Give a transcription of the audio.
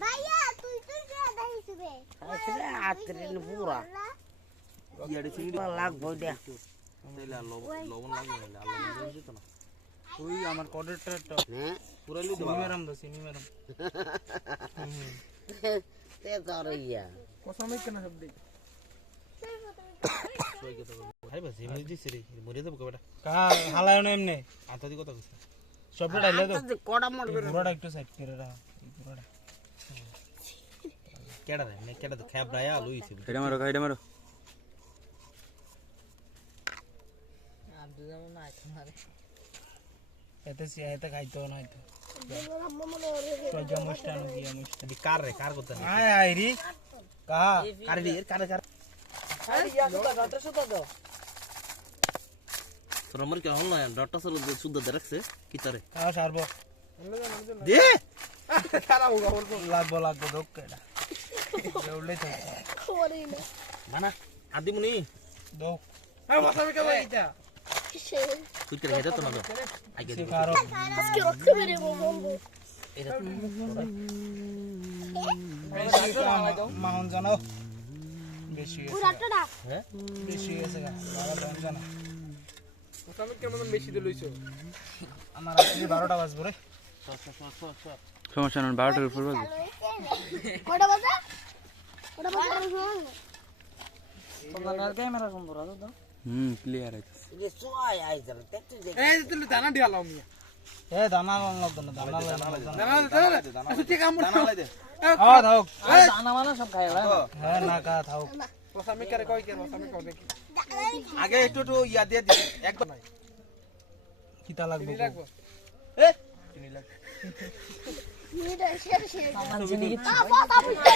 ভাইয়া তুই তুই কে দেখিসবে আসলে আত্রেন পুরা ইয়াড়ে চিংড়ি লাগবে দেখ তাইলে লবণ লাগবে না লবণ দিত না ওই আমার কোডেরটা হ্যাঁ পুরা লিতে চিনি মেরাম দো চিনি মেরাম তে দরিয়া কসমে কেন সব দেখ সই কথা ভাই বাস এমনি দিছে রে মরে দেব কবেটা কা হালায় না এমনি আতা দি কথা কইছে সবটা ডাইলে তো কড়া মর পুরোটা একটু সাইড করে রাখ পুরোটা কেডা রে কেডা তো খাবরায়া লইছে এটা মারো এতে খাইতো না হয়তো তো জমস্টান গিয়া মুস্তান দি কার রে কার কথা না আয় আয় রি কা কার দি কার তোর আমার কি হল না ডটটা সল সুদ্ধ দে রাখছে কি তারে কা সারবো দে লাগবো দোকেডা এউলে তো না আদি মুনি দো হ্যাঁ মশলা কে বইতা তুই কে হেদা তো না আগে সে কারো আজকে রক্ষে মেরে বলবো এটা মাহন জানো বেশি পুরাটা না হ্যাঁ বেশি গেছে গা বাবা জান জানা মোটামুটি কেমন বেশি দিয়ে লইছো আমার আসলে 12টা বাজবো রে সমস্যা না 12টার উপর বাজে কটা বাজে কটা বাজে তোমার ক্যামেরা সুন্দর আছে তো ক্লিয়ার আছে যে সোয় আইছাল দেখতে যে এই তুমি দানা দিয়ালাও মিয়া এ দানা লাগতো না দানা দানা ঠিক কাম দানা লাই দে আ দাও দানা মানা সব খায় হ্যাঁ না কা থাও রসামি করে কই কে রসামি কই দেখি আগে একটু একটু ইয়া দিয়ে দি একবার কিতা লাগবে চিনি লাগবো এ নিয়ে শেষ শেষ আমার জিনিস আ বাবা বুঝতে